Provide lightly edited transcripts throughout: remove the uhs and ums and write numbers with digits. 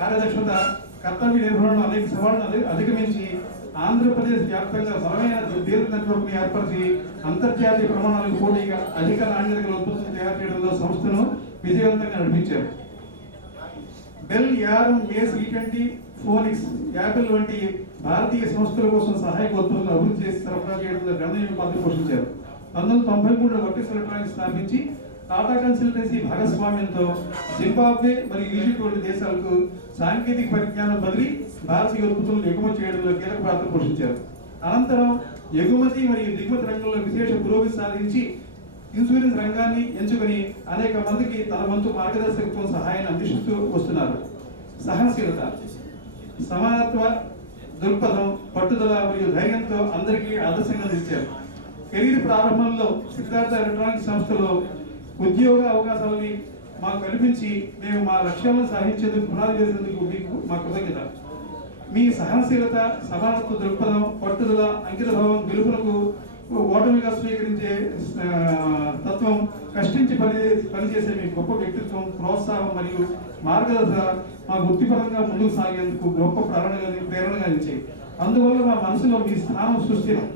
కార్యదక్షత, కర్తవ్య నిర్వహణ అనేక సవాళ్లను అధిగమించి ఆంధ్రప్రదేశ్ వ్యాప్తంగా బలమైన డీలర్ నెట్వర్క్ ని ఏర్పరిచి అంతర్జాతీయ ప్రమాణాలకు పోటీగా అధిక నాణ్యత గల ఉత్పత్తులు తయారు చేయడంలో సంస్థను విజయవంతంగా నడిపించారు. బెల్, యారన్, మేస్, E20, ఫోనిక్స్, యాపిల్ వంటి భారతీయ సంస్థల కోసం సహాయక ఉత్పత్తులను అభివృద్ధి చేసి సరఫరా చేయడంలో గణనీయమైన పాత్ర పోషించారు. 1993 వర్టిస్ ఎలక్ట్రానిక్స్ స్థాపించి టాటా కన్సల్టెన్సీ భాగస్వామ్యంతో జింబాబ్వే మరియు ఈజిప్ట్ వంటి దేశాలకు సాంకేతిక పరిజ్ఞానం బదిలీ, భారతీయ ఉత్పత్తులను ఎగుమతి చేయడంలో కీలక పాత్ర పోషించారు. అనంతరం ఎగుమతి మరియు దిగుమతి రంగంలో విశేష పురోగతి సాధించి ఇన్సూరెన్స్ రంగాన్ని ఎంచుకొని అనేక మందికి తన వంతు మార్గదర్శకత్వం సహాయాన్ని అందిస్తూ వస్తున్నారు. సహనశీలత, సమానత్వ దృక్పథం, పట్టుదల మరియు ధైర్యంతో అందరికీ ఆదర్శంగా నిలిచారు. కెరీర్ ప్రారంభంలో సిద్ధార్థ ఎలక్ట్రానిక్స్ సంస్థలో ఉద్యోగ అవకాశాలని మాకు కల్పించి మేము మా లక్ష్యాలను సాధించేందుకు పునాది వేసేందుకు మీకు మా కృతజ్ఞత. మీ సహనశీలత, సమానత్వ దృక్పథం, పట్టుదల, అంకితభావం, గెలుపులకు ఓటమిగా స్వీకరించే తత్వం, కష్టించి పనిచేసే మీ గొప్ప వ్యక్తిత్వం, ప్రోత్సాహం మరియు మార్గదర్శన మా వృత్తిపరంగా ముందుకు సాగేందుకు గొప్ప ప్రేరణగా నిలిచాయి. అందువల్ల మా మనసులో మీ స్థానం సృష్టిరం.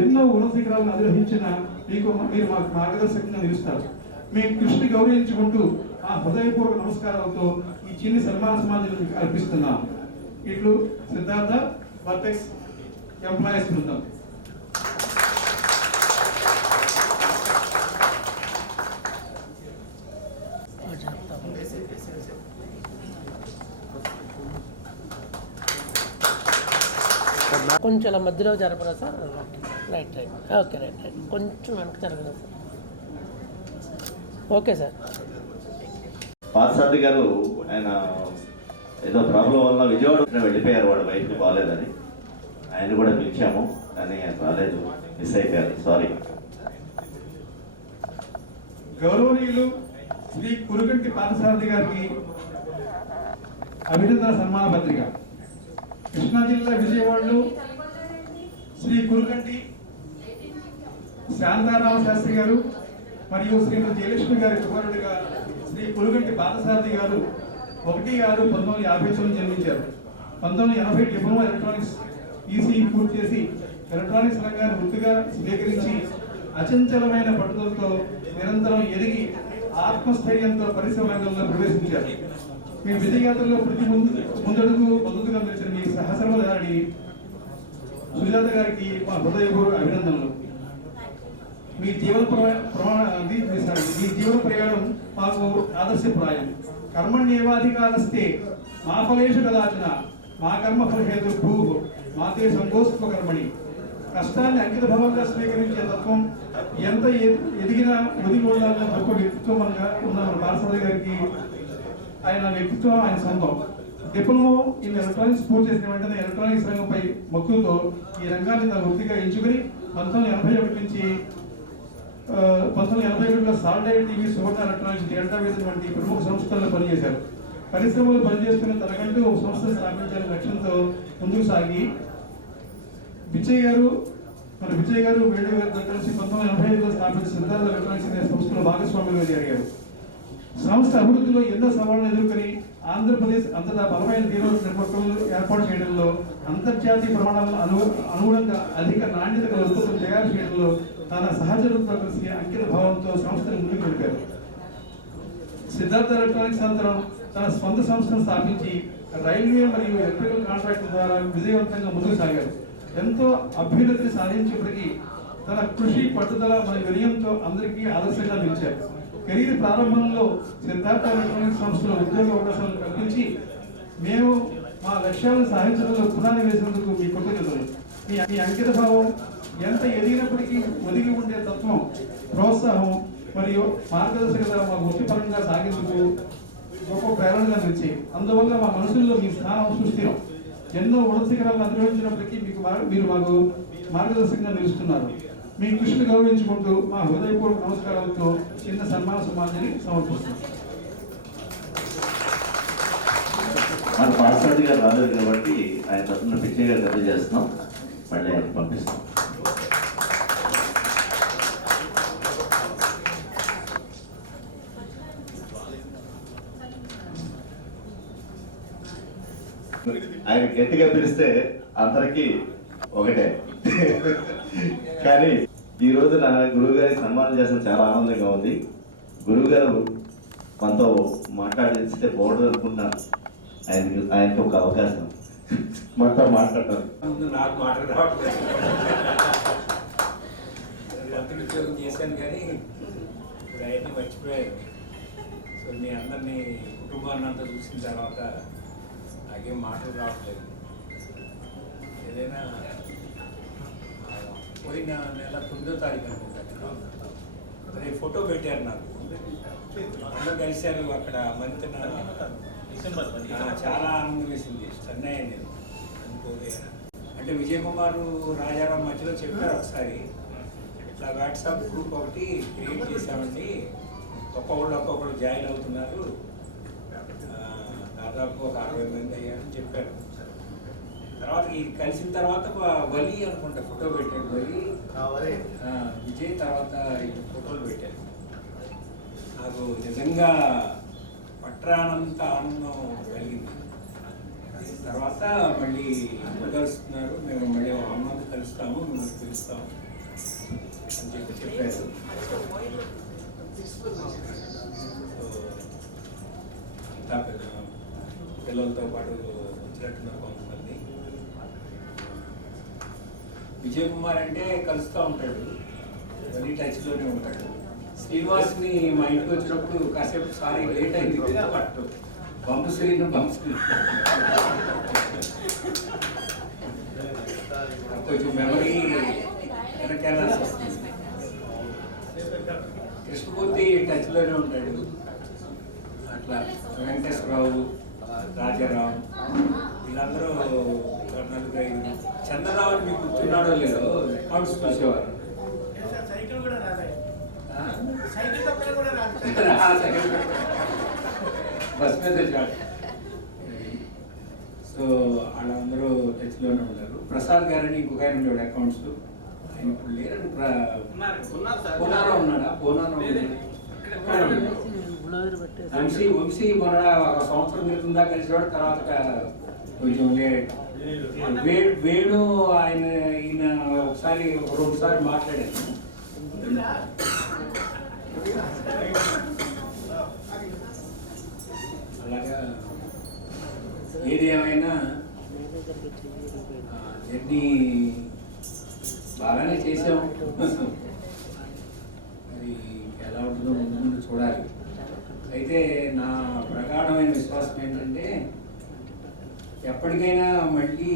ఎన్నో ఉన్నత శిఖరాలను అధిరోహించిన మీరు మాకు మార్గదర్శకంగా నిలుస్తారు. మీ కృషిని గౌరవించుకుంటూ ఆ హృదయపూర్వక నమస్కారాలతో ఈ చిన్ని సన్మాన సమాజాన్ని అర్పిస్తున్నాం. ఇట్లు సిద్ధార్థ వర్టెక్స్ ఎంప్లాయీస్ బృందం. కొంచెం మధ్యలో జరపరా sir? Right right okay right right కొంచెం వెనక జరగరా సార్? Okay sir. పార్థసారథి గారు ఆయన ఏదో ప్రాబ్లం వల్ల విజయవాడ వెళ్ళిపోయారు, వాడు వైఫ్ బాగాలేదని. ఆయన కూడా పిలిచాము కానీ ఆయన రాలేదు, మిస్ అయిపోయారు, సారీ. గౌరవనీయులు శ్రీ కురుగంటి పార్థసారథి గారికి అభినందన సన్మాన పత్రిక. కృష్ణా జిల్లా విజయవాడలో శ్రీ కురుగంటి శాంతారామ శాస్త్రి గారు మరియు శ్రీమతి జయలక్ష్మి గారి కుమారుడిగా శ్రీ కురుగంటి పార్థసారథి గారు 1/6/1959 జన్మించారు. 1980 డిప్లొమా ఎలక్ట్రానిక్స్ ఈసీ పూర్తి చేసి ఎలక్ట్రానిక్స్ రంగాన్ని వృత్తిగా స్వీకరించి అచంచలమైన పట్టుదలతో నిరంతరం ఎదిగి ఆత్మస్థైర్యంతో పరిశ్రమ రంగంలో ప్రవేశించారు. మీ విజయయాత్రలో ప్రతి ముందడుగా నిలిచిన మీ సహస్రమధారి సుజాత గారికి మా హృదయపూర్వక అభినందనలు. మీ జీవన ప్రయాణం మాకు ఆదర్శప్రాయం. కర్మణ్యేవాధికారస్తే మా ఫలేషు కదాచన మా కర్మ ఫలహేతు భూ మాతే సంగోస్త్వ కర్మణి. కష్టాన్ని అంకిత భావంగా స్వీకరించే తత్వం, ఎంత ఎదిగినా ఒదిగి ఉండాలన్న గొప్ప వ్యక్తిత్వం ఉన్న మన పార్థసారథి గారికి ఆయన వ్యక్తిత్వం ఆయన సొంతం. డిప్లొమా ఇన్ ఎలక్ట్రానిక్స్ పూర్తి చేసిన వెంటనే ఎలక్ట్రానిక్స్ రంగంపై మక్కువతో ఈ రంగాన్ని తన వృత్తిగా ఎంచుకుని 1981 నుంచి 1981లో సాల్డైడ్ టీవీ, సువర్ణ ఎలక్ట్రానిక్స్, డెల్టా విజన్ వంటి ప్రముఖ సంస్థల్లో పనిచేశారు. పరిశ్రమలు పనిచేస్తున్న తనకంటూ ఒక సంస్థ స్థాపించాలనే లక్ష్యంతో ముందుకు సాగి విజయ్ గారు వేణు గారితో కలిసి 1985లో స్థాపించిన సిద్ధార్థ ఎలక్ట్రానిక్స్ అనే సంస్థలో భాగస్వామ్యంగా జరిగారు. సంస్థ అభివృద్ధిలో ఎన్నో సవాళ్లను ఎదుర్కొని ఆంధ్రప్రదేశ్ అంతటా బలమైన డీలర్ నెట్వర్క్లు ఏర్పాటు చేయడంలో, అంతర్జాతీయ ప్రమాణాలను అనుగుణంగా అధిక నాణ్యత గల ఉత్పత్తులు తయారు చేయడంలో తన సహచరులతో కలిసి అంకిత భావంతో సంస్థను ముందుకు నడిపారు. సిద్ధార్థ ఎలక్ట్రానిక్స్ అనంతరం తన స్వంత సంస్థను స్థాపించి రైల్వే మరియు ఎలక్ట్రికల్ కాంట్రాక్టుల ద్వారా విజయవంతంగా ముందుకు సాగారు. ఎంతో అభ్యున్నతిని సాధించినప్పటికీ తన కృషి, పట్టుదల మరియు వినయంతో అందరికీ ఆదర్శంగా నిలిచారు. కెరీర్ ప్రారంభంలో సిద్ధార్థ ఎలక్ట్రానిక్స్ సంస్థలో ఉద్యోగ అవకాశాలను కల్పించి మేము మా లక్ష్యాలను సాధించడంలో పునాది వేసినందుకు మీ కృతజ్ఞతలు. మీ అంకిత భావం, ఎంత ఎదిగినప్పటికీ ఒదిగి ఉండే తత్వం, ప్రోత్సాహం మరియు మార్గదర్శకత మా వృత్తిపరంగా సాగేందుకు గొప్ప ప్రేరణగా నిలిచాయి. అందువల్ల మా మనసుల్లో మీ స్థానం సృష్టిరం. ఎన్నో ఉన్నత శిఖరాలను అధిరోహించినప్పటికీ మీరు మాకు మార్గదర్శకంగా నిలుస్తున్నారు. మీ కృషిని గౌరవించుకుంటూ మా హృదయపూర్వక నమస్కారాలతో చిన్న సన్మాన సమాజాన్ని సమర్పిస్తున్నాం. మన పార్థసారథి గారు రాలేదు కాబట్టి ఆయన తరఫున పిచ్చయ్య గారు కథ చేస్తున్నాం, మళ్ళీ ఆయన పంపిస్తాం. ఆయన గట్టిగా పిలిస్తే అందరికీ ఒకటే. కానీ ఈ రోజు నా గురువు గారికి సన్మానం చేసిన చాలా ఆనందంగా ఉంది. గురువు గారు మనతో మాట్లాడిస్తే బాగుంటుంది అనుకుంటున్నాను. ఆయనకి ఒక అవకాశం మనతో మాట్లాడతారు. నాకు మాట రావట్లేదు. మంత్రి ఉద్యోగం చేశాను కానీ ఇప్పుడు అవన్నీ మర్చిపోయాను. సో మీ అందరినీ కుటుంబాన్ని అంతా చూసిన తర్వాత నాకేం మాటలు రావట్లేదు. ఏదైనా పోయిన నెల 9వ తారీఖు అనుకుంటాను అదే ఫోటో పెట్టారు నాకు. అందరూ కలిశారు అక్కడ మంత్రి. చాలా ఆనందం వేసింది. చెన్నై నేను అనుకోలేను. అంటే విజయ్ కుమార్ రాజారాం మధ్యలో చెప్పారు ఒకసారి, ఇట్లా వాట్సాప్ గ్రూప్ ఒకటి క్రియేట్ చేశామండి, ఒక్కొక్కళ్ళు జాయిన్ అవుతున్నారు, దాదాపు ఒక 60 మంది అయ్యారని చెప్పారు. తర్వాత ఇది కలిసిన తర్వాత వలి అనుకుంటా ఫోటో పెట్టారు. వలి విజయ్ తర్వాత ఇది ఫోటోలు పెట్టారు. నాకు నిజంగా పట్రానంత ఆనందం కలిగింది. తర్వాత మళ్ళీ ఎప్పుడు కలుస్తున్నారు, మేము మళ్ళీ అమ్మంతా కలుస్తాము, మిమ్మల్ని పిలుస్తాము అని చెప్పారు. అంతా పిల్లలతో పాటు వచ్చినట్టున్నారు కొంతమంది. విజయ్ కుమార్ అంటే కలుస్తూ ఉంటాడు, మళ్ళీ టచ్లోనే ఉంటాడు. శ్రీనివాస్ని మా ఇంటికి వచ్చినప్పుడు కాసేపు సారీ లేట్ అయింది పట్టు బంపుశ్రీను కొంచెం మెమరీ వెనకెళ్ళాల్సి వస్తుంది. కృష్ణమూర్తి టచ్లోనే ఉంటాడు. అట్లా వెంకటేశ్వరరావు, రాజారావు వీళ్ళందరూ 4-5. చంద్రరావు అని మీకు గుర్తున్నాడో లేదో అకౌంట్స్ చూసేవారు. బస్ మీద చాలు. సో వాళ్ళందరూ టచ్లోనే ఉన్నారు. ప్రసాద్ గారని ఇంకొక ఆయన ఉండేవాడు అకౌంట్స్, ఆయన ఇప్పుడు లేరని. పోనారో ఉన్నాడా? పోనారో వంశీ మొన్న 1 సంవత్సరం క్రితం దాకా కలిసివాడు. తర్వాత కొంచెం లేట్. వేణు ఈయన ఒకసారి 2 సార్లు మాట్లాడాను. అలాగా ఏది ఏమైనా జర్నీ బాగానే చేసాం. మరి ఎలా ఉంటుందో ముందు చూడాలి. అయితే నా ప్రగాఢమైన విశ్వాసం ఏంటంటే ఎప్పటికైనా మళ్ళీ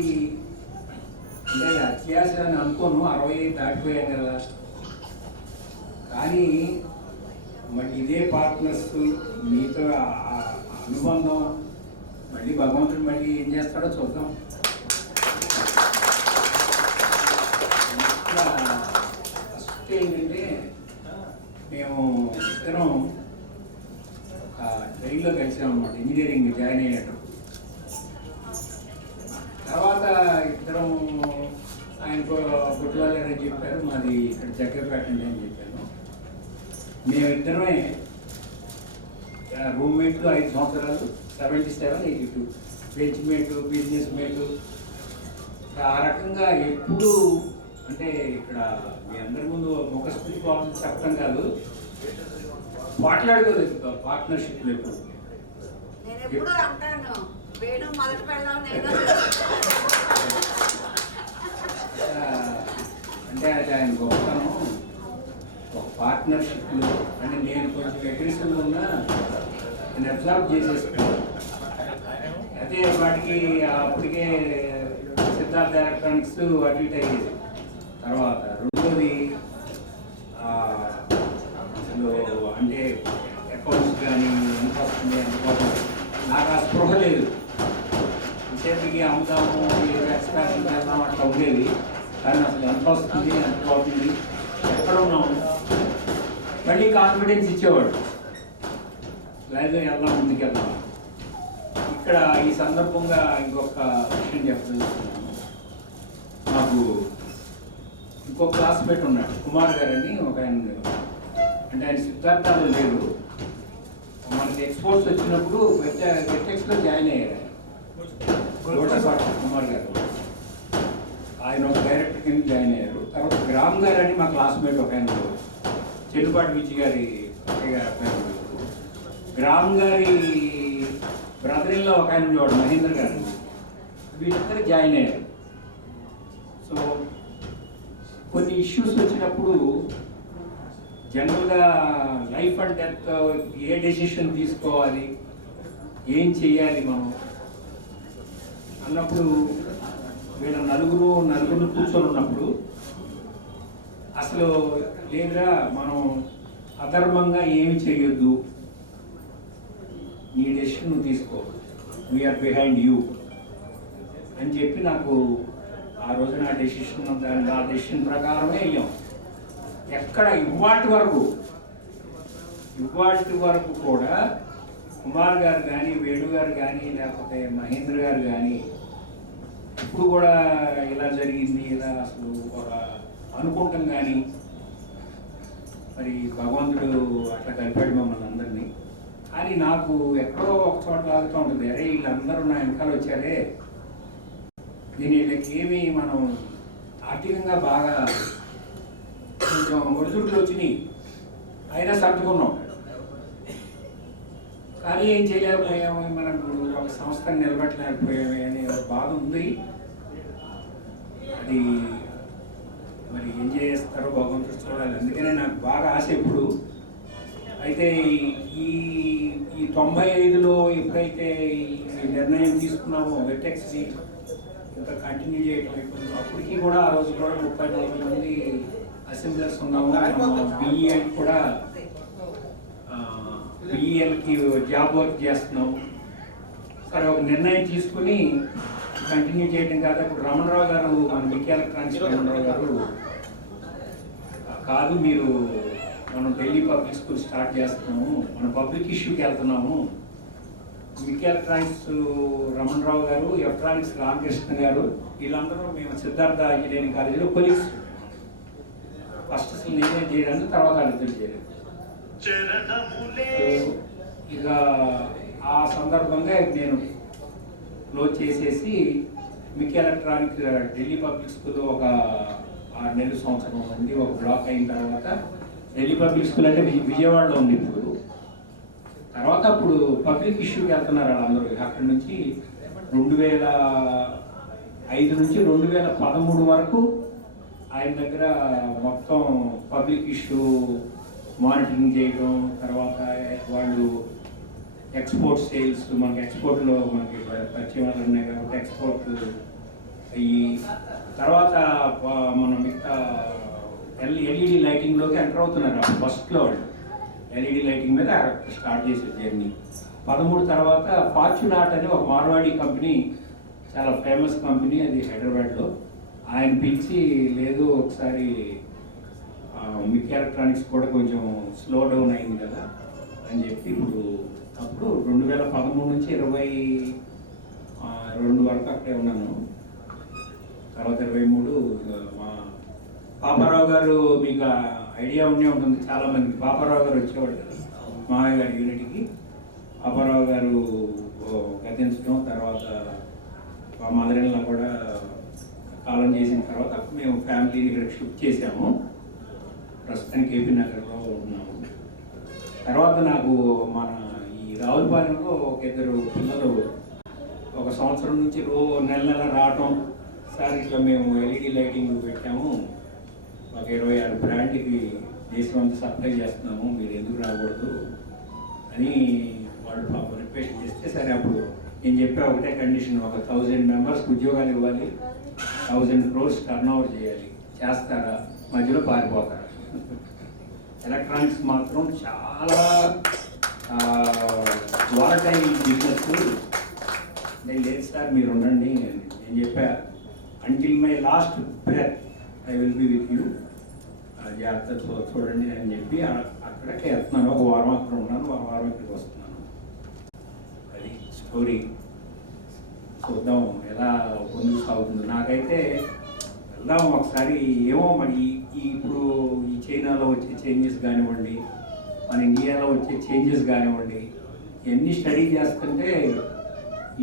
అంటే అత్యాశ అని అనుకోను, 60 దాటిపోయాం కదా. కానీ మళ్ళీ ఇదే పార్ట్నర్స్ మీతో అనుబంధం మళ్ళీ భగవంతుడు మళ్ళీ ఏం చేస్తాడో చూద్దాం. ఫస్ట్ ఏంటంటే మేము ఇద్దరం ఒక ట్రైన్లో కలిసామన్నమాట, ఇంజనీరింగ్ జాయిన్ అయ్యేటప్పుడు. తర్వాత ఇద్దరం ఆయనకు గుడ్వాలని చెప్పారు, మాది ఇక్కడ జగ్గపేట అని చెప్పాను. మేమిద్దరమే రూమ్మేట్లు 5 సంవత్సరాలు, 77, 82, బెంచ్మేటు, బిజినెస్ మేటు. ఆ రకంగా ఎప్పుడు అంటే ఇక్కడ మీ అందరి ముందు ముఖస్థితి ప్రాబ్లం చెప్పడం కాదు, మాట్లాడుకోలేదు పార్ట్నర్షిప్లో ఎప్పుడు. అంటే అది ఆయన గొప్పతనం. ఒక పార్ట్నర్షిప్లో అంటే నేను కొంచెం అగ్రెసివ్గా ఉన్నా నేను అబ్జర్వ్ చేసేసుకున్నాను. అయితే వాటికి అప్పటికే సిద్ధార్థ ఎలక్ట్రానిక్స్ అటు ఇటు అయ్యేది. తర్వాత రెండోది అసలు అంటే అకౌంట్స్ కానీ ఎంత వస్తుంది అనుకోవడం నాకు ఆ స్పృహ లేదు. విషయానికి అమ్ముతాము, ఎక్స్ట్రాక్షన్ చేద్దాం అట్లా ఉండేది. కానీ అసలు ఎంత వస్తుంది, ఎంత పోతుంది, ఎక్కడ ఉన్నాము, మళ్ళీ కాన్ఫిడెన్స్ ఇచ్చేవాడు, లేదా ఎలా ముందుకెళ్దాం. ఇక్కడ ఈ సందర్భంగా ఇంకొక విషయం చెప్పదలుచుకున్నాను. మాకు ఇంకొక క్లాస్మేట్ ఉన్నాడు, కుమార్ గారు అని ఒక ఆయన ఉండేవాడు. అంటే ఆయన సిద్ధార్థాలు లేరు. మనకి ఎక్స్పోర్ట్స్ వచ్చినప్పుడు వెట్టెక్స్లో జాయిన్ అయ్యారు. డైరెక్టర్ కింద జాయిన్ అయ్యారు. తర్వాత గ్రామ్ గారు అని మా క్లాస్మేట్ ఒక ఆయన ఉండేవారు. చెల్లుపాటి విజయ్ గారి అక్కయ్య గారి అబ్బాయి ఉండేవారు. గ్రామ్ గారి బ్రదర్ ఇన్ లా ఒక ఆయన ఉండేవాడు, మహేంద్ర గారు. వీళ్ళిద్దరు జాయిన్ అయ్యారు. సో కొన్ని ఇష్యూస్ వచ్చినప్పుడు జనరల్గా life and death A decision తీసుకోవాలి, ఏం చేయాలి మనం అన్నప్పుడు వీళ్ళ నలుగురు కూర్చొని ఉన్నప్పుడు అసలు లేదురా మనం అధర్మంగా ఏమి చేయొద్దు, నీ డెసిషన్ నువ్వు తీసుకో, వీఆర్ బిహైండ్ యూ అని చెప్పి నాకు ఆ రోజు నా డెసిషన్ ప్రకారమే వెళ్ళాం. ఎక్కడ ఇవాటి వరకు కూడా కుమార్ గారు కానీ, వేణు గారు కానీ, లేకపోతే మహేంద్ర గారు కానీ ఇప్పుడు కూడా ఇలా జరిగింది, ఇలా అసలు ఒక అనుకుంటాం కానీ మరి భగవంతుడు అట్లా కలిపాడు మమ్మల్ని అందరినీ. కానీ నాకు ఎక్కడో ఒక చోట లాగుతూ ఉంటుంది, అరే వీళ్ళందరూ నా వెనకాల వచ్చారే, దీని వీళ్ళకి ఏమి మనం ఆర్థికంగా బాగా కొంచెం ఒడిదుడుకులు వచ్చినాయి, అయినా సర్దుకున్నాం. కానీ ఏం చేయలేకపోయాము, మనం ఒక సంస్థను నిలబెట్టలేకపోయాము అనే బాధ ఉంది. అది మరి ఏం చేస్తారో భగవంతుడు చూడాలి. అందుకనే నాకు బాగా ఆశ ఎప్పుడు. అయితే ఈ 95లో ఎప్పుడైతే ఈ నిర్ణయం తీసుకున్నామో వెటెక్స్ని ఇంకా కంటిన్యూ చేయడం అయిపోయింది, అప్పటికి కూడా ఆ రోజు కూడా 34 మంది అసెంబ్లర్స్ ఉన్నాము. బిఈఎల్ కూడా బిఈఎల్కి జాబ్ వర్క్ చేస్తున్నాము. సరే ఒక నిర్ణయం తీసుకుని కంటిన్యూ చేయడం కాదు. ఇప్పుడు రమణరావు గారు, మన మిక్ ఎలక్ట్రానిక్స్ రమణరావు గారు, కాదు మీరు మనం ఢిల్లీ పబ్లిక్ స్కూల్ స్టార్ట్ చేస్తున్నాము, మన పబ్లిక్ ఇష్యూకి వెళ్తున్నాము. మిక్ ఎలక్ట్రానిక్స్ రమణరావు గారు, ఎలక్ట్రానిక్స్ రామకృష్ణ గారు, వీళ్ళందరూ మేము సిద్ధార్థ ఇంజనీరింగ్ కాలేజీలో కొలీగ్స్. ఫస్ట్ అసలు నేనే చేయడానికి, తర్వాత వాళ్ళిద్దరు చేయలేదు. ఇక ఆ సందర్భంగా నేను క్లోజ్ చేసేసి మిక్ ఎలక్ట్రానిక్ ఢిల్లీ పబ్లిక్ స్కూల్లో ఒక 6 నెలల సంవత్సరం ఉంది. ఒక బ్లాక్ అయిన తర్వాత ఢిల్లీ పబ్లిక్ స్కూల్ అంటే విజయవాడలో ఉంది ఇప్పుడు. తర్వాత అప్పుడు పబ్లిక్ ఇష్యూకి వెళ్తున్నారు వాళ్ళందరూ. అక్కడి నుంచి 2005 నుంచి 2013 వరకు ఆయన దగ్గర మొత్తం పబ్లిక్ ఇష్యూ మానిటరింగ్ చేయడం. తర్వాత వాళ్ళు ఎక్స్పోర్ట్ సేల్స్, మనకి ఎక్స్పోర్ట్లో మనకి పరిచయం ఉన్నాయి కాబట్టి ఎక్స్పోర్ట్ అయ్యి, తర్వాత మనం ఇంకా ఎల్ఈడి లైటింగ్లోకి ఎంటర్ అవుతున్నారు. ఫస్ట్లో వాళ్ళు ఎల్ఈడి లైటింగ్ మీద స్టార్ట్ చేసే జర్నీ. 13 తర్వాత ఫార్చునాట్ అని ఒక మార్వాడి కంపెనీ, చాలా ఫేమస్ కంపెనీ అది హైదరాబాద్లో, ఆయన పిలిచి లేదు ఒకసారి మిక్ ఎలక్ట్రానిక్స్ కూడా కొంచెం స్లో డౌన్ అయింది కదా అని చెప్పి అప్పుడు 2013 నుంచి 22 వరకు అక్కడే ఉన్నాను. తర్వాత 23 మా పాపారావు గారు, మీకు ఐడియా ఉండే ఉంటుంది చాలా మందికి, పాపారావు గారు వచ్చేవాడు కదా మామయ్య గారి యూనిట్కి. పాపారావు గారు గతించడం, తర్వాత మా మదరిన్లా కూడా కాలం చేసిన తర్వాత మేము ఫ్యామిలీని ఇక్కడ షిఫ్ట్ చేసాము. ప్రస్తుతానికి ఏపీ నగర్లో ఉన్నాము. తర్వాత నాకు మన ఈ రావులపాలెంలో ఒక 2 పిల్లలు ఒక సంవత్సరం నుంచి నెల రావటం, సార్ ఇట్లా మేము ఎల్ఈడి లైటింగ్ పెట్టాము, ఒక 26 బ్రాండ్కి దేశం అంతా సప్లై చేస్తున్నాము, మీరు ఎందుకు రాకూడదు అని వాళ్ళు పాపం రిక్వెస్ట్ చేస్తే, సరే అప్పుడు నేను చెప్పే ఒకటే కండిషన్, ఒక 1000 మెంబర్స్కి ఉద్యోగాలు ఇవ్వాలి, 1000 crores టర్న్ ఓవర్ చేయాలి, చేస్తారా, మధ్యలో పారిపోతారా? ఎలక్ట్రానిక్స్ మాత్రం చాలా వాలటైల్ బిజినెస్. నేను లేదు సార్ మీరు ఉండండి, నేను చెప్పా until my last breath I will be with you, జాగ్రత్త చూడండి అని చెప్పి అక్కడికి వెళ్తున్నాను. ఒక వారం అక్కడ ఉన్నాను, ఒక వారం ఇక్కడికి వస్తున్నాను. అది స్టోరీ. చూద్దాం ఎలా ముందుకు సాగుతుంది. నాకైతే వెళ్దాం ఒకసారి. ఏమో మరి ఇప్పుడు ఈ చైనాలో వచ్చే చేంజెస్ కానివ్వండి, మన ఇండియాలో వచ్చే చేంజెస్ కానివ్వండి, ఇవన్నీ స్టడీ చేస్తుంటే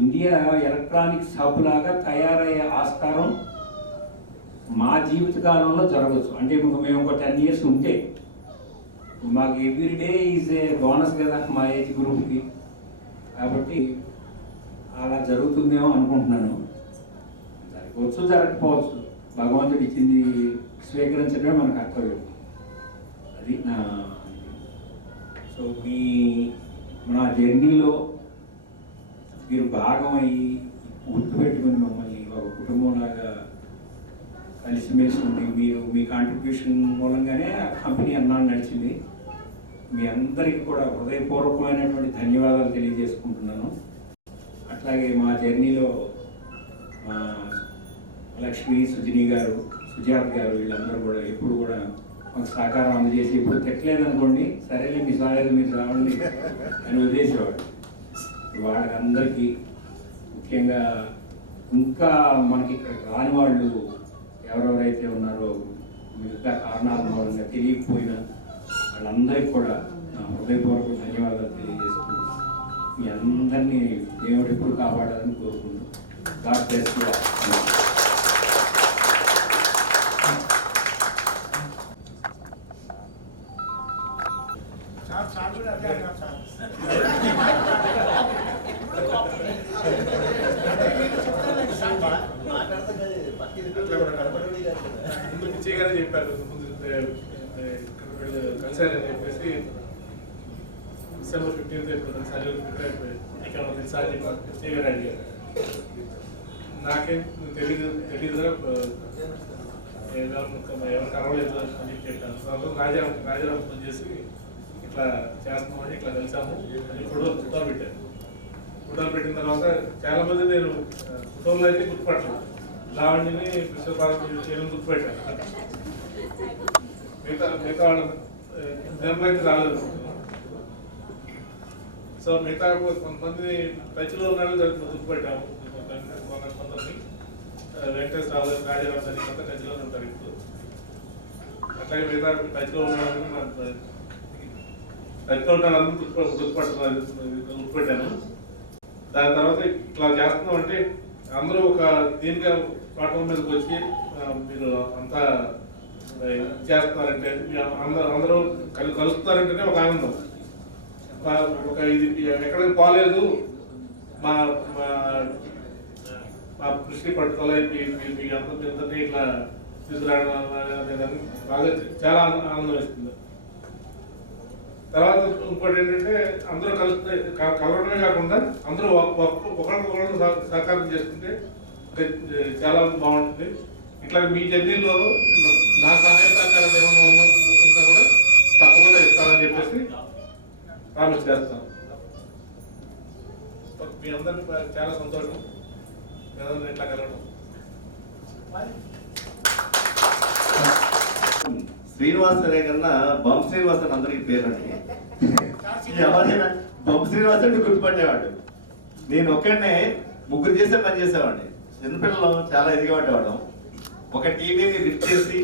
ఇండియా ఎలక్ట్రానిక్స్ హబ్ లాగా తయారయ్యే ఆస్కారం మా జీవిత కాలంలో జరగవచ్చు. అంటే మేము ఒక 10 years ఉంటే మాకు ఎవ్రీడే ఈజ్ ఏ బోనస్ కదా మా ఏజ్ గ్రూప్కి. కాబట్టి అలా జరుగుతుందేమో అనుకుంటున్నాను. జరగవచ్చు, జరగకపోవచ్చు. భగవంతుడు ఇచ్చింది స్వీకరించడమే మన కర్తవ్యం. అది నా. సో నా జర్నీలో మీరు భాగం అయ్యి గుర్తుపెట్టుకుని మమ్మల్ని ఒక కుటుంబంలాగా కలిసిమెలిసి ఉండి మీ కాంట్రిబ్యూషన్ మూలంగానే ఆ కంపెనీ అన్నాడు నడిచింది. మీ అందరికీ కూడా హృదయపూర్వకమైనటువంటి ధన్యవాదాలు తెలియజేసుకుంటున్నాను. అట్లాగే మా జర్నీలో లక్ష్మి, సుజిని గారు, సుజాత గారు వీళ్ళందరూ కూడా ఎప్పుడు కూడా మాకు సహకారం అందజేసి, ఇప్పుడు తిట్టలేదనుకోండి, సరేలే మీ సాలేదు మీరు రావండి అని వదిలేసేవాడు. వాళ్ళందరికీ ముఖ్యంగా ఇంకా మనకి ఇక్కడ రాని వాళ్ళు ఎవరెవరైతే ఉన్నారో మిగతా కారణాల మూలంగా తెలియకపోయినా వాళ్ళందరికీ కూడా నా హృదయపూర్వక ధన్యవాదాలు తెలియజేసుకుంటున్నాను. మీ అందరినీ దేవుడు ఎప్పుడు కాపాడాలని కోరుకుంటున్నాను. God bless you all. విజయగానే చెప్పారు ముందు కలిసారని చెప్పేసి December 15th కలిసారి విజయగారు అడిగారు. నాకేం తెలీదు ఎవరు కలవలేదు అని చెప్పాను. రాజారాం ఫోన్ చేసి ఇట్లా చేస్తున్నామని ఇట్లా కలిసాము అని ఫోటోలు పెట్టాను. ఫోటోలు పెట్టిన తర్వాత చాలా మంది నేను ఫోటోలు అయితే గుర్తుపట్టలేదు. లావణ్యని విశ్వపాలని గుర్తుపెట్టాను. మిగతా వాళ్ళ నిర్మలైతే రాలేదు. సో మిగతా కొంతమంది టచ్లో ఉన్నాడు గుర్తుపెట్టాము. కొంతమంది వెంకటేశ్వరరావు, రాజారావు అని కొంత టచ్లో ఉంటారు ఇప్పుడు. అట్లాగే మిగతా టచ్లో ఉన్నాడు టచ్లో ఉన్నాడు గుర్తుపెట్టాను. దాని తర్వాత ఇట్లా చేస్తున్నాం అంటే అందరూ ఒక దీనిగా ప్లాట్ఫామ్ మీదకి వచ్చి మీరు అంతా చేస్తున్నారంటే అందరూ కలుస్తున్నారంటేనే ఒక ఆనందం. ఒక ఇది ఎక్కడికి పోలేదు, మా కృషి పట్టుదల మీ అందరినీ ఇట్లా తీసుకురావడం అనేదాన్ని బాగా చాలా ఆనందం వేస్తుంది. తర్వాత ఇంకోటి ఏంటంటే అందరూ కలవడమే కాకుండా అందరూ ఒకరికొకరు సహకారం చేసుకుంటే చాలా బాగుంటుంది. ఇట్లా మీ జర్నీలో నా సహాయ సహకారాలు ఏమైనా ఉన్నా కూడా తప్పకుండా ఇస్తానని చెప్పేసి ప్రామిస్ చేస్తాను. మీ అందరినీ చాలా సంతోషం మీ అందరినీ ఇట్లా కలవడం. శ్రీనివాస్ అనే కన్నా బంప్ శ్రీనివాస్ అని అందరికి పేరండి. ఎవరైనా బంప్ శ్రీనివాస్ అంటే గుర్తుపట్టేవాడు. నేను ఒక్కడనే ముగ్గురు చేసే పని చేసేవాడిని. చిన్నపిల్లలు చాలా ఎదిగబట్టేవాడు. ఒక టీవీని లిఫ్ట్ చేసి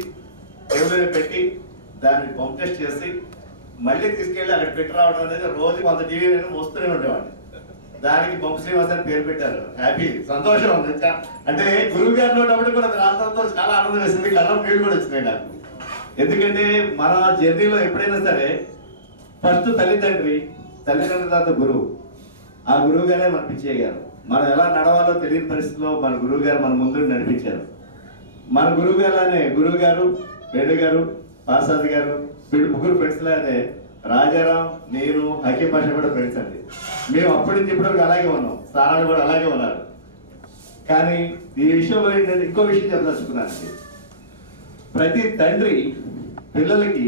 టేబుల్ పెట్టి దాన్ని పంప్ టెస్ట్ చేసి మళ్ళీ తీసుకెళ్ళి అక్కడ పెట్టి రావడం అనేది రోజు కొంత టీవీ నేను మోస్తూనే ఉండేవాడిని. దానికి బంప్ శ్రీనివాస్ అని పేరు పెట్టారు. హ్యాపీ, సంతోషం ఉంది. అంటే గురువు గారిలో ఉన్నప్పుడు కూడా రాష్ట్రంతో చాలా ఆనందం వేసింది. కళ్ళం పేరు కూడా వచ్చినాయి నాకు. ఎందుకంటే మన జర్నీలో ఎప్పుడైనా సరే ఫస్ట్ తల్లిదండ్రి తర్వాత గురువు. ఆ గురువు గారే మన పిచ్చేయగారు. మనం ఎలా నడవాలో తెలియని పరిస్థితిలో మన గురువు గారు మన ముందు నడిపించారు. మన గురువు గారు గురువు గారు, వేణు గారు, పార్సాద్ గారు, వీళ్ళు ముగ్గురు ఫ్రెండ్స్ లానే రాజారాం, నేను, హకీం భాష కూడా ఫ్రెండ్స్ అండి. మేము అప్పటి నుంచి ఇప్పటివరకు అలాగే ఉన్నాం. స్థానాలు కూడా అలాగే ఉన్నారు. కానీ ఈ విషయంలో ఏంటంటే ఇంకో విషయం చెప్పదలుచుకున్నాను. ప్రతి తండ్రి పిల్లలకి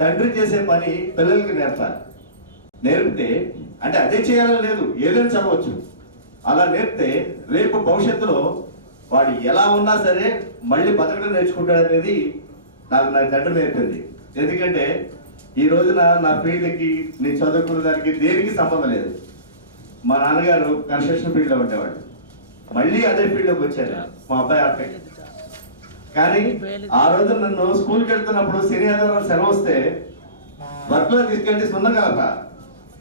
తండ్రి చేసే పని పిల్లలకి నేర్పాలి. నేర్పితే అంటే అదే చేయాలని లేదు, ఏదైనా చదవచ్చు. అలా నేర్పితే రేపు భవిష్యత్తులో వాడు ఎలా ఉన్నా సరే మళ్ళీ బతకడం నేర్చుకుంటాడు అనేది నాకు నా తండ్రి నేర్పింది. ఎందుకంటే ఈ రోజున నా ఫీల్డ్కి నేను చదువుకున్న దానికి దేనికి సంబంధం లేదు. మా నాన్నగారు కన్స్ట్రక్షన్ ఫీల్డ్లో ఉండేవాడు. మళ్ళీ అదే ఫీల్డ్లోకి వచ్చారు మా అబ్బాయి ఆర్కిటెక్ట్. కానీ ఆ రోజు నన్ను స్కూల్కి వెళ్తున్నప్పుడు శని ఆదివారం సెలవు వస్తే వర్క్లో తీసుకెళ్ళి సున్నం కలప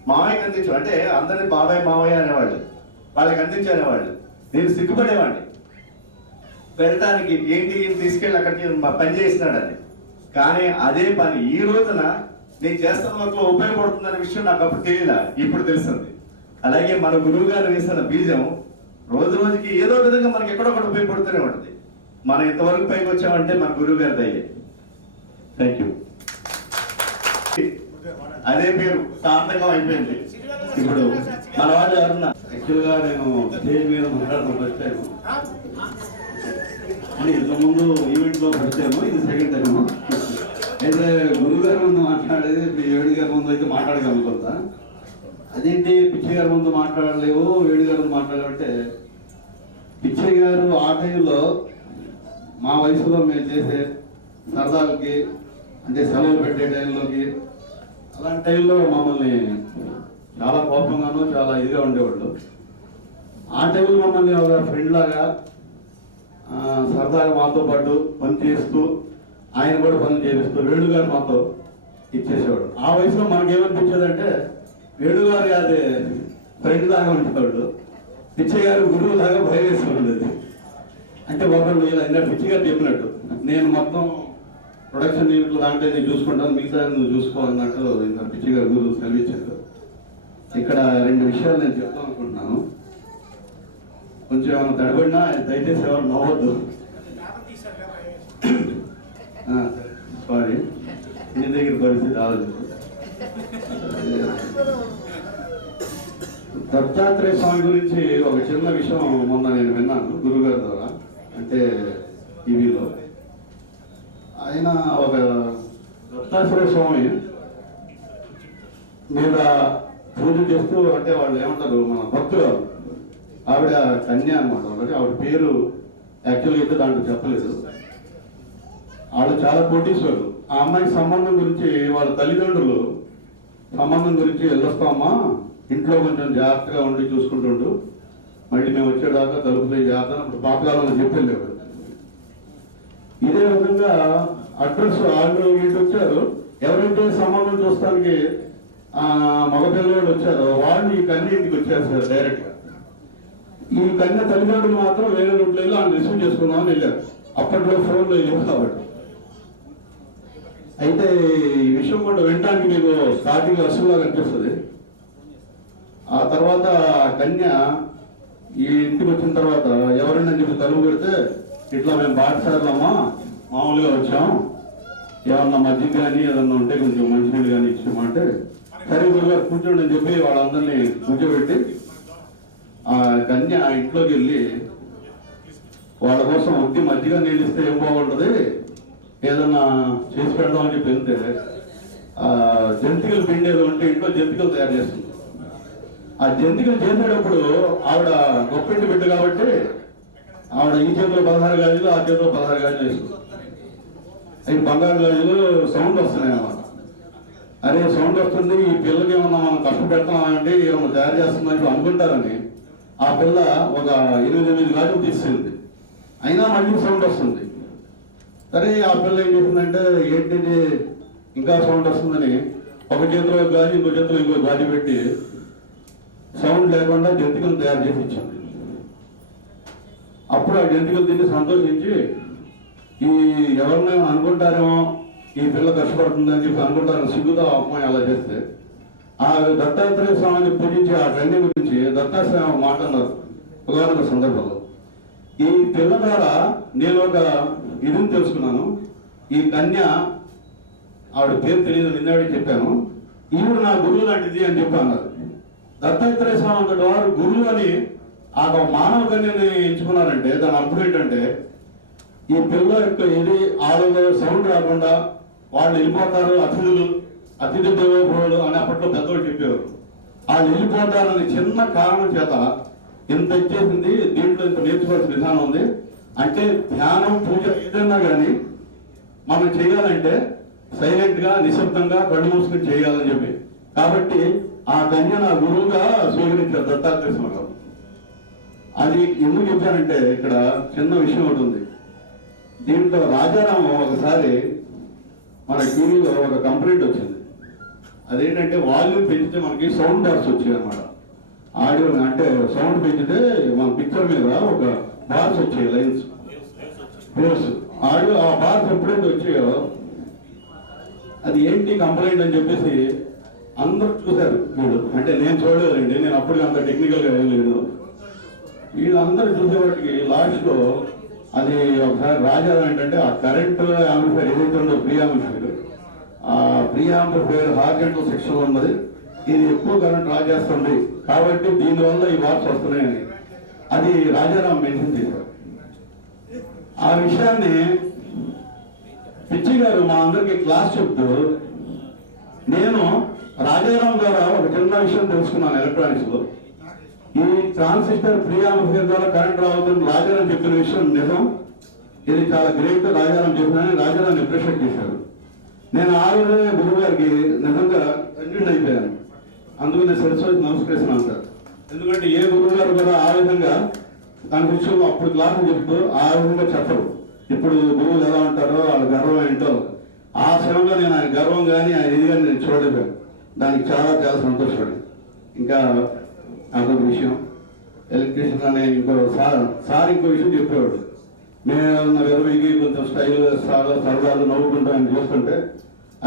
మావయ్యకి అందించు అంటే అందరినీ బాబాయ్ మావయ్య అనేవాళ్ళు, వాళ్ళకి అందించు అనేవాళ్ళు. నేను సిగ్గుపడేవాడిని. వెళ్ళటానికి ఏంటి తీసుకెళ్ళి అక్కడికి పని చేసినాడని. కానీ అదే పని ఈ రోజున నేను చేస్తున్న వర్క్లో ఉపయోగపడుతుందనే విషయం నాకు అప్పుడు తెలియదా, ఇప్పుడు తెలిసింది. అలాగే మన గురువు గారు వేసిన బీజం రోజు రోజుకి ఏదో విధంగా మనకి ఎక్కడొక్కడ ఉపయోగపడుతూనే ఉంటుంది. మనం ఇంతవరకు పైకి వచ్చామంటే మన గురువు గారి దయ్యే. Thank you. అదే పేరు సార్థకం అయిపోయింది. ఇప్పుడు మన వాళ్ళు ఎవరన్నా యాక్చువల్గా నేను స్టేజ్ మీద మాట్లాడడం ఫస్ట్ టైం. అంటే ఇంతకుముందు ఈవెంట్లో పరిచయము, ఇది సెకండ్ టైము. అయితే గురువు గారి ముందు మాట్లాడేది వేణు గారి ముందు అయితే మాట్లాడగలను కొంత. అదేంటి పిచ్చయ్య గారి ముందు మాట్లాడలేవు, వేణు గారి ముందు మాట్లాడాలంటే, పిచ్చయ్య గారు ఆ టైంలో మా వయసులో మేము చేసే సరదాలకి, అంటే సెలవులు పెట్టే టైంలోకి, అలాంటి టైంలో మమ్మల్ని చాలా కోపంగానూ చాలా ఇదిగా ఉండేవాళ్ళు. ఆ టైంలో మమ్మల్ని ఒక ఫ్రెండ్ లాగా సరదాగా మాతో పాటు పని చేస్తూ, ఆయన కూడా పని చేపిస్తూ వేణు గారు మాతో ఇచ్చేసేవాడు. ఆ వయసులో మనకేమనిపించేదంటే వేణు గారు అదే ఫ్రెండ్ లాగా ఉండేవాడు, పిచ్చయ్య గారు గురువు లాగా భయం వేసుకోండి. అంటే ఒకళ్ళు ఇలా పిచ్చయ్య గారు చెప్పినట్టు, నేను మొత్తం ప్రొడక్షన్ యూనిట్లు దాంట్లో నేను చూసుకుంటాను, మిగతా నువ్వు చూసుకోవాలన్నట్టు ఇంకా పిచ్చయ్య గారు గురువు సెలవిచ్చారు. ఇక్కడ రెండు విషయాలు నేను చెప్తాను అనుకుంటున్నాను. కొంచెం ఏమైనా తడబడినా దయచేసి ఎవరు నవ్వద్దు. సారీ, నీ దగ్గర పరిస్థితి ఆలోచించు. దత్తాత్రేయ స్వామి గురించి ఒక చిన్న విషయం మొన్న నేను విన్నాను గురుగారి ద్వారా. అంటే టీవీలో ఆయన ఒక దత్తాత్రేయ స్వామి మీద పూజ చేస్తూ, అంటే వాళ్ళు ఏమంటారు, మన భక్తులు, ఆవిడ కన్య అనమాట. వాళ్ళకి ఆవిడ పేరు యాక్చువల్గా అయితే దాంట్లో చెప్పలేదు. ఆవిడ చాలా కోటీశ్వరులు. ఆ అమ్మాయికి సంబంధం గురించి వాళ్ళ తల్లిదండ్రులు సంబంధం గురించి వెళ్ళొస్తామా, ఇంట్లో కొంచెం జాగ్రత్తగా ఉండి చూసుకుంటుండు, మళ్ళీ మేము వచ్చేదాకా తలుపులే జాగ్రత్త అప్పుడు పాతకాలంలో చెప్పలేవు. ఇదే విధంగా అడ్రస్ వాళ్ళు వీళ్ళు వచ్చారు. ఎవరైతే సంబంధం చూస్తానికి మగపిల్లవాళ్ళు వచ్చారో వాళ్ళు ఈ కన్య ఇంటికి వచ్చారు సార్ డైరెక్ట్ గా. ఈ కన్య తల్లిదండ్రులు మాత్రం వేరే రూట్లో వెళ్ళి ఆయన రిసీవ్ చేసుకుందామని వెళ్ళారు. అప్పట్లో ఫోన్లో వెళ్ళారు కాబట్టి. అయితే ఈ విషయం కూడా వినడానికి మీకు స్టార్టింగ్ అసలుగా కనిపిస్తుంది. ఆ తర్వాత కన్య ఈ ఇంటికి వచ్చిన తర్వాత ఎవరైనా చెప్పి తలుపు పెడితే, ఇట్లా మేము బాటసార్లమ్మా మామూలుగా వచ్చాం, ఏమన్నా మజ్జిగ కానీ ఏదన్నా ఉంటే కొంచెం మంచినీళ్ళు కానీ ఇచ్చామంటే, సరే గురుగారు కూర్చోండి అని చెప్పి వాళ్ళందరినీ కూర్చోబెట్టి ఆ కన్య ఇంట్లోకి వెళ్ళి వాళ్ళ కోసం ఒట్టి మజ్జిగ నీళ్ళు ఇస్తే ఏం బాగుంటుంది, ఏదన్నా చేసి పెడదామని చెప్పి వెళ్తే జంతికలు పిండి ఏదో ఉంటే ఇంట్లో జంతికలు తయారు చేస్తుంది. ఆ జంతికలు చేసేటప్పుడు ఆవిడ గొప్పింటి బిడ్డ కాబట్టి ఆవిడ ఈ చేతిలో 16 గాజులు, ఆ చేతిలో 16 గాజులు వేస్తుంది. అవి బంగారు గాజులు సౌండ్ వస్తున్నాయి అన్నమాట. అరే సౌండ్ వస్తుంది, ఈ పిల్లకి ఏమన్నా మనం కష్టపెడతామండి, ఏమన్నా తయారు చేస్తుందని అనుకుంటారని ఆ పిల్ల ఒక 8 గాజులు తీసుకెళ్ళింది. అయినా మళ్ళీ సౌండ్ వస్తుంది. సరే ఆ పిల్ల ఏం చేసిందంటే, ఏంటిది ఇంకా సౌండ్ వస్తుందని ఒక చేతిలో గాజు ఇంకో చేతిలో ఇంకో గాజు పెట్టి సౌండ్ లేకుండా జంతికలు తయారు చేసి ఇచ్చింది. అప్పుడు ఆ జంతికలు తిని సంతోషించి, ఈ ఎవరినైనా అనుకుంటారేమో ఈ పిల్ల కష్టపడుతుందని చెప్పి అనుకుంటారని సిగ్గుతో అమ్మాయి అలా చేస్తే, ఆ దత్తాత్రేయ స్వామిని పూజించి ఆ కన్య గురించి దత్తాత్రేయ మాట్లాడినారు ఉదాహరణ సందర్భంలో. ఈ పిల్ల ద్వారా నేను ఒక ఇదిని తెలుసుకున్నాను. ఈ కన్య ఆవిడ పేరు తెలియదు, నిన్నవాడికి చెప్పాను, ఈవిడ నా గురువు లాంటిది అని చెప్పి అన్నారు. దత్తాత్రేయ స్వామి అంతటి వారు గురువు అని ఆ మానవ కన్యని ఎంచుకున్నారంటే దాని అర్థం ఏంటంటే, ఈ పిల్ల యొక్క ఏది ఆడలో సౌండ్ రాకుండా వాళ్ళు వెళ్ళిపోతారు, అతిథి దేవోభవులు అని అప్పట్లో పెద్దవాళ్ళు చెప్పేవారు. వాళ్ళు వెళ్ళిపోతారని చిన్న కారణం చేత ఇంత ఇచ్చేసింది. దీంట్లో ఇంత నేర్చుకోవాల్సిన విధానం ఉంది. అంటే ధ్యానం, పూజ ఏదైనా కానీ మనం చేయాలంటే సైలెంట్ గా నిశ్శబ్దంగా కళ్ళు మూసుకుని చేయాలని చెప్పి, కాబట్టి ఆ కన్య నా గురువుగా స్వీకరించారు దత్తాత్రేయ స్వామి గారు. అది ఎందుకు చెప్పానంటే, ఇక్కడ చిన్న విషయం ఒకటి ఉంది. దీంట్లో రాజారామం ఒకసారి మన టీవీలో ఒక కంప్లైంట్ వచ్చింది. అదేంటంటే వాల్యూమ్ పెంచితే మనకి సౌండ్ బార్స్ వచ్చాయి అనమాట. ఆడియో అంటే సౌండ్ పెంచితే మన పిక్చర్ మీద ఒక బార్స్ వచ్చాయి, లైన్స్. కోర్సు ఆడు ఆ బార్స్ ఎప్పుడైతే వచ్చాయో అది ఏంటి కంప్లైంట్ అని చెప్పేసి అందరూ చూశారు. వీడు అంటే నేను చూడలేదండి, నేను అప్పుడు అంత టెక్నికల్గా వెళ్ళలేదు. వీళ్ళందరూ చూసేవాటికి లాస్ట్లో అది ఒకసారి రాజారాం ఏంటంటే ఆ కరెంట్ యాంప్లిఫైర్ ఏదైతే ఉందో ప్రీ యాంప్లిఫైర్, ఆ ప్రీ యాంప్లిఫైర్ హార్జెంటల్ సెక్షన్ ఉన్నది, ఇది ఎక్కువ కరెంట్ డ్రా చేస్తుంది కాబట్టి దీనివల్ల ఈ వాట్స్ వస్తున్నాయని అది రాజారాం మెన్షన్ చేశారు. ఆ విషయాన్ని పిచ్చి గారు మా అందరికి క్లాస్ చెప్తూ నేను రాజారాం ద్వారా ఒక చిన్న విషయం తెలుసుకున్నాను ఎలక్ట్రానిక్స్ లో. ఈ ట్రాన్సిస్టర్ ప్రీ యాంప్లిఫైర్ ద్వారా కరెంట్ రావద్దని రాజారాం చెప్పిన విషయం నిజం, ఇది చాలా గ్రేట్ రాజారాం చెప్పినని రాజారాం అప్రిషియేట్ చేశారు. నేను ఆ రోజే గురువు గారికి నిజంగా కన్విన్స్ అయిపోయాను. అందుకు నేను సరస్వతి నమస్కరిస్తున్నాను సార్. ఎందుకంటే ఏ గురువు గారు కూడా ఆ విధంగా దాని విషయంలో అప్పుడు క్లాసులు చెప్తూ ఆ విధంగా చెప్పరు. ఇప్పుడు గురువులు ఎలా ఉంటారో వాళ్ళ గర్వం ఏంటో ఆ సమయంలో నేను ఆయన గర్వం కానీ ఆయన ఇది కానీ నేను చూడలేదు. దానికి చాలా చాలా సంతోషపడి. ఇంకా అదొక విషయం, ఎలక్ట్రీషియన్ అనే ఇంకో సార్ ఇంకో విషయం చెప్పేవాడు. మేము వెరవికి కొంచెం స్టైల్ సరదాలు నవ్వుకుంటూ ఆయన చూస్తుంటే,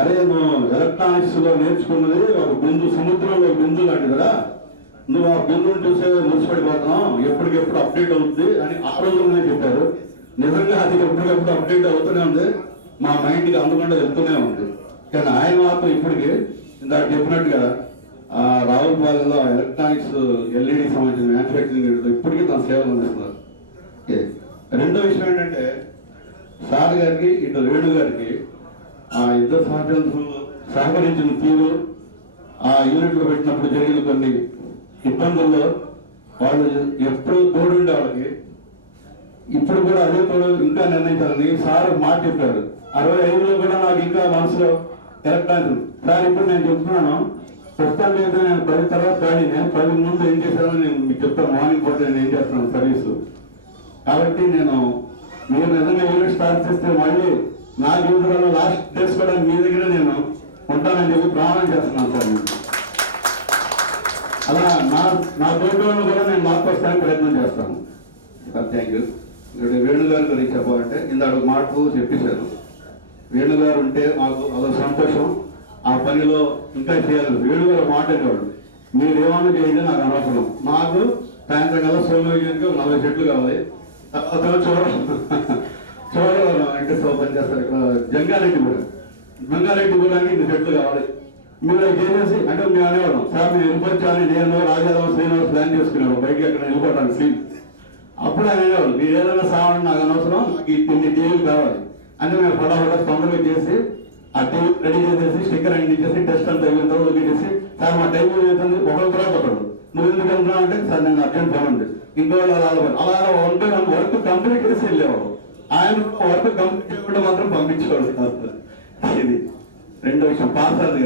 అరే నువ్వు ఎలక్ట్రానిక్స్ లో నేర్చుకున్నది ఒక బిందు, సముద్రంలో బిందు లాంటి కదా, నువ్వు ఆ బిందుని చూసే మురిసిపడిపోతున్నావు, ఎప్పటికెప్పుడు అప్డేట్ అవుతుంది అని ఆ రోజుల్లోనే చెప్పారు. నిజంగా అది ఎప్పటికప్పుడు అప్డేట్ అవుతూనే ఉంది, మా మైండ్కి అందకుండా వెళ్తూనే ఉంది. కానీ ఆయన మాత్రం ఇప్పటికీ ఇందాక చెప్పినట్టుగా రావులపాలెంలో ఎలక్ట్రానిక్స్ ఎల్ఈడి సంబంధించిన మ్యానుఫ్యాక్చరింగ్ ఇప్పటికీ తన సేవలు అందిస్తున్నారు. రెండో విషయం ఏంటంటే సార్ గారికి ఇటు వేణు గారికి ఆ ఇద్దరు సహకరించిన తీరు, ఆ యూనిట్లో పెట్టినప్పుడు జరిగిన కొన్ని ఇబ్బందుల్లో వాళ్ళు ఎప్పుడు తోడుండే వాళ్ళకి ఇప్పుడు కూడా అదే తోడు ఇంకా నిర్ణయించాలని సార్ మాట చెప్పారు. 65లో కూడా నాకు ఇంకా మనసులో ఎలక్ట్రానిక్ సార్ ఇప్పుడు నేను చెప్తున్నాను, ప్రస్తుతం అయితే నేను 10 తర్వాత కానీ నేను 10 ముందు ఏం చేశానో నేను మీకు చెప్తాను. మార్నింగ్ పూట నేను ఏం చేస్తున్నాను సర్వీసు. కాబట్టి నేను మీరు నిజంగా యూనిట్ స్టార్ట్ చేస్తే మళ్ళీ నా జీవితంలో లాస్ట్ డేస్ కూడా మీ దగ్గర నేను ఉంటానని చెప్పి ప్రమాణం చేస్తున్నాను సార్. నేను అలా నా తోటలో కూడా నేను మార్కొస్తానికి ప్రయత్నం చేస్తాను సార్. Thank you. ఇక్కడ వేణుగారి గురించి చెప్పాలంటే ఇందాక మాటకు చెప్పేశారు. వేణుగారు ఉంటే మాకు అదొక సంతోషం, ఆ పనిలో ఇంకా చేయాలి. వేణుగారు మాట అనేవాడు, మీరు ఏమన్నా చేయండి నాకు అనవసరం, నాకు సాయంత్రం కల్లా సోమవారికి 40 చెట్లు కావాలి, చూడవరం వెంకటేశ్వర పని చేస్తారు. ఇక్కడ జంగారెడ్డి కూడా ఇన్ని చెట్లు కావాలి, మీరు అవి చేసేసి అంటే మేము అనేవాళ్ళం సార్ మీరు వెళ్ళిపోవచ్చాలని. నేను రాజారావు శ్రీనివాస్ ప్లాన్ చేసుకున్నాడు బయటికి ఎక్కడ వెళ్ళిపోవడానికి సీన్. అప్పుడు ఆయన అనేవాళ్ళు మీరు ఏదైనా సామాన్ నాకు అనవసరం, నాకు ఇన్ని టీవీలు కావాలి అంటే మేము ఫటాఫట తొందరగా చేసి ఆ టీవీ రెడీ చేసేసి స్టిక్కర్ అంటించేసి టెస్ట్ అంతా అయిన తర్వాత పెట్టేసి సార్ మా టైం అవుతుంది ఒకరి తర్వాత ఒకడు నువ్వు ఎందుకు వెళ్తున్నావు అంటే సార్ నేను అర్జెంట్ పనుంది ఇంకోళ్ళు అలా వర్క్ కంప్లీట్ చేసి వెళ్ళేవాడు. ఆయన వర్క్ కంప్లీట్ చేయకుండా మాత్రం పంపించేవాడు. ఇది రెండో విషయం. పార్థసారథి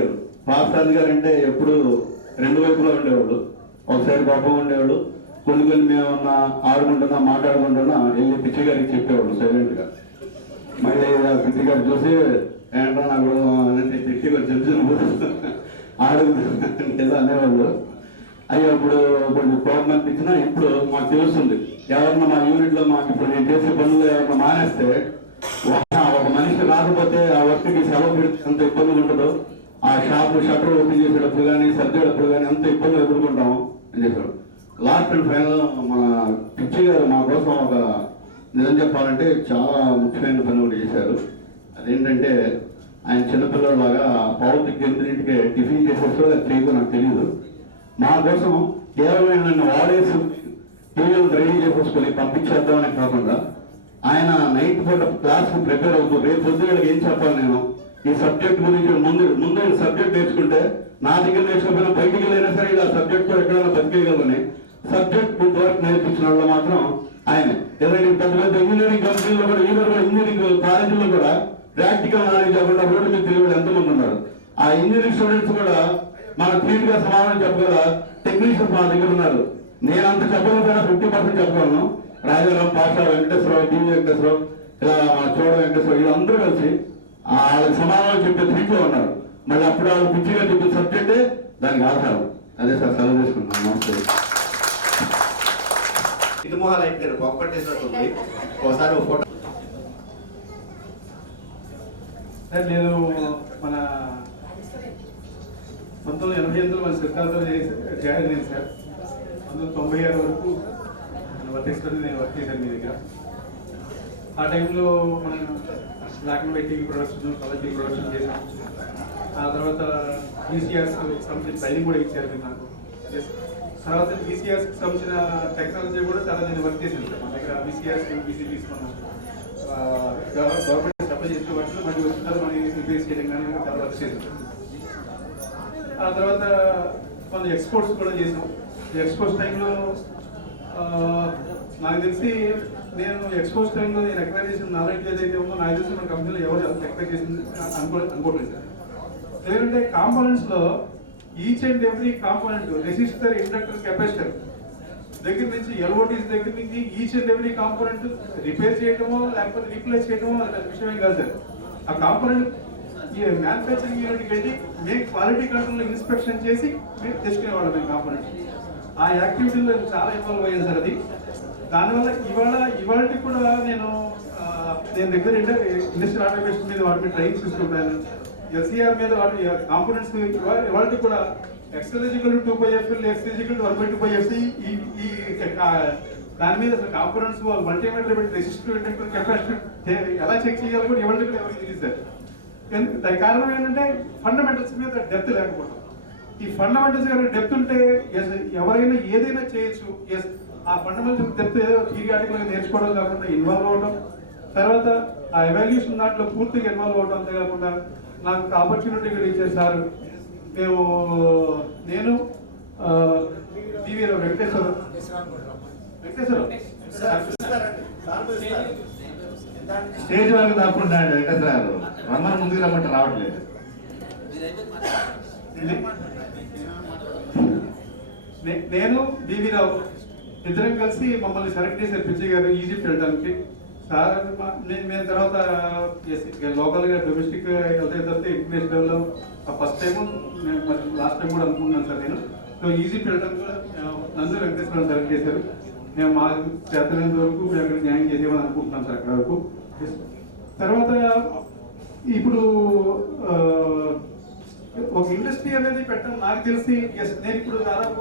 గారు అంటే ఎప్పుడు రెండు వైపులో ఉండేవాడు. ఒకసారి పాపం ఉండేవాడు, కొన్ని మేమన్నా ఆడుకుంటున్నా మాట్లాడుకుంటున్నా వెళ్ళి పిచ్చి గారికి చెప్పేవాడు సైలెంట్ గా. మళ్ళీ పిచ్చి గారు చూసి ఏంటో నాకు పిచ్చి గారు తెలిసిన ఆడు ఏదో అనేవాళ్ళు. అయ్యి అప్పుడు కొంచెం కోపం అనిపించినా ఇప్పుడు మాకు తెలుస్తుంది, ఎవరన్నా మా యూనిట్ లో మాకు ఇప్పుడు నేను చేసే పనులు ఎవరన్నా మానేస్తే ఒక మనిషి రాకపోతే ఆ వర్క్కి సెలవు పెడితే ఎంత ఇబ్బందులు ఉంటుందో, ఆ షాప్ షట్టర్ ఓపెన్ చేసేటప్పుడు కానీ సర్దేటప్పుడు కానీ ఎంత ఇబ్బందులు ఎదుర్కొంటాము అని చెప్పారు. లాస్ట్ అండ్ ఫైనల్ మన పిచ్చి గారు మా కోసం ఒక నిజం చెప్పాలంటే చాలా ముఖ్యమైన పని ఒకటి చేశారు. అదేంటంటే ఆయన చిన్నపిల్లలాగా పౌర్తికి 8ంటికే టిఫిన్ చేసేస్తూ అది చేయదు నాకు తెలియదు. మా కోసం కేవలం నన్ను వాడేసి టీవీలు రెడీ చేసేసుకొని పంపించేద్దామని కాకుండా ఆయన నైట్ పూట క్లాస్కి ప్రిపేర్ అవుతూ రేపు పొద్దున్నకి ఏం చెప్పాలి, నేను ఈ సబ్జెక్ట్ గురించి ముందు సబ్జెక్ట్ నేర్చుకుంటే నా దగ్గర నేర్చుకోకపోయినా బయటికి వెళ్ళైనా సరే ఇలా సబ్జెక్ట్తో ఎక్కడైనా బతికేయగలని సబ్జెక్ట్ వరకు నేర్పించిన వాళ్ళు మాత్రం ఆయన. ఏదైనా పెద్ద పెద్ద ఇంజనీరింగ్ కంపెనీలో కూడా ఇంజనీరింగ్ కాలేజీలో కూడా ప్రాక్టికల్ నాలెడ్జ్ కాకుండా రోడ్డు మీద తిరిగి ఎంతమంది ఉన్నారు. ఆ ఇంజనీరింగ్ స్టూడెంట్స్ కూడా మన క్లియర్ గా సమాధానం చెప్పగల టెక్నీషియన్స్ మా దగ్గర ఉన్నారు. నేను అంత చెప్పకపోయినా 50% చెప్పగలను. రాజారాం, పాషా, వెంకటేశ్వరరావు, డి వెంకటేశ్వరరావు, ఇలా చోడ వెంకటేశ్వరరావు వీళ్ళందరూ కలిసి వాళ్ళకి సమాధానం చెప్పే స్థితిలో ఉన్నారు. మళ్ళీ అప్పుడు వాళ్ళు పిచ్చిగా చెప్పిన సబ్జెక్టే దానికి ఆధారం. అదే సార్ సెలవు చేసుకుంటున్నాను. నమస్తే. ఇటుమోహాలు అయితే బొప్పట్టేసినట్టుంది. ఒకసారి ఒక ఫోటో సార్ నేను మన 1988లో మన సిద్ధార్థం జాయిన్ అయ్యాను సార్. 1996 వరకు నేను వర్క్ చేశాను మీ దగ్గర. ఆ టైంలో మనం black and white TV production, colour TV production చేశాం. ఆ తర్వాత ఈసీఆర్స్ సంబంధించిన ట్రైనింగ్ కూడా ఇచ్చారు మీరు నాకు. తర్వాత ఈసీఆర్స్కి సంబంధించిన టెక్నాలజీ కూడా చాలా నేను వర్క్ చేశాను సార్. మన దగ్గర ఈసీఆర్స్ బీసీ తీసుకున్నాం. గవర్నమెంట్ సప్లై చేసే వాటిలో మళ్ళీ వచ్చిన మనకి రిపేర్ చేయడం కానీ చాలా వర్క్ చేశాను. ఆ తర్వాత కొన్ని ఎక్స్పోర్ట్స్ కూడా చేసాం. ఈ ఎక్స్పోర్ట్స్ టైంలో నాకు తెలిసి నేను ఎక్స్పోర్ట్స్ టైంలో నేను ఎక్వైర్ చేసిన నాలెడ్జ్ ఏదైతే ఉందో నాకు తెలిసి మన కంపెనీలో ఎవరు ఎక్వైర్ చేసింది అనుకోవట్లేదు సార్. ఎందుకంటే కాంపోనెంట్స్లో each and every component resistor, inductor, capacitor దగ్గర నుంచి ఎల్ఓటీస్ దగ్గర నుంచి each and every component repair చేయడమో లేకపోతే రీప్లేస్ చేయడమో అది విషయమే కాదు సార్. ఆ కాంపోనెంట్ ఈ మ్యానుఫ్యాక్చరింగ్ యూనిట్కి వెళ్ళి మేము క్వాలిటీ కంట్రోల్ ఇన్స్పెక్షన్ చేసి మేము తెచ్చుకునేవాళ్ళం మేము కాంపోనెంట్స్. ఆ యాక్టివిటీలో చాలా ఇన్వాల్వ్ అయ్యాను సార్. అది దానివల్ల ఇవాళ కూడా నేను దగ్గర ఇండస్ట్రియల్ ఆటోమేషన్ మీద వాటి మీద ట్రైనింగ్ తీసుకుంటాను. ఎస్ఈఆర్ మీద వాటి కాంపోనెంట్స్ ఇవాళ కూడా ఎక్స్ఎల్ 2/FL, ఎక్స్ఎల్ 1/2/FC ఈ దాని మీద అసలు కాంపోనెంట్స్ మల్టీమీటర్ పెట్టి రెసిస్టర్, ఇండక్టర్, కెపాసిటర్ ఎలా చెక్ చేయాలి కూడా ఇవాళ కూడా ఎవరికి తెలియదు సార్. దాని కారణం ఏంటంటే ఫండమెంటల్స్ మీద డెప్త్ లేకపోవడం. ఈ ఫండమెంటల్స్ కనుక డెప్త్ ఉంటే ఎవరైనా ఏదైనా చేయొచ్చు. ఆ ఫండమెంటల్స్ డెప్త్ ఏదో థియరిటికల్గా నేర్చుకోవడం కాకుండా ఇన్వాల్వ్ అవ్వడం, తర్వాత ఆ ఎవాల్యుయేషన్ దాంట్లో పూర్తిగా ఇన్వాల్వ్ అవ్వడం. అంతేకాకుండా నాకు ఆపర్చునిటీ కూడా ఇచ్చారు సార్. నేను టీవీలో వెంకటేశ్వర స్టేజ్ వరకు దాక్కుంటాడు వెంకటేశ్వరరావు. రమ్మని ముందుకు రమ్మంటే రావట్లేదు. నేను బీవీ రావు ఇద్దరం కలిసి మమ్మల్ని సెలెక్ట్ చేశారు పిచ్చి గారు ఈజిప్ట్ వెళ్ళడానికి. సార్ మేము తర్వాత లోకల్గా డొమెస్టిక్ వెళ్తే ఇంటర్నేషనల్లో ఫస్ట్ టైము లాస్ట్ టైం కూడా అనుకుంటున్నాను సార్ నేను. సో ఈజిప్ట్ వెళ్ళడానికి కూడా నన్ను వెంకటేశ్వరం సెలెక్ట్ చేశారు. మేము మా చేతనంత వరకు మేము అక్కడ న్యాయం చేసేమని అనుకుంటున్నాం సార్ అక్కడ వరకు. తర్వాత ఇప్పుడు ఒక ఇండస్ట్రీ అనేది పెట్టడం నాకు తెలిసి నేను ఇప్పుడు దాదాపు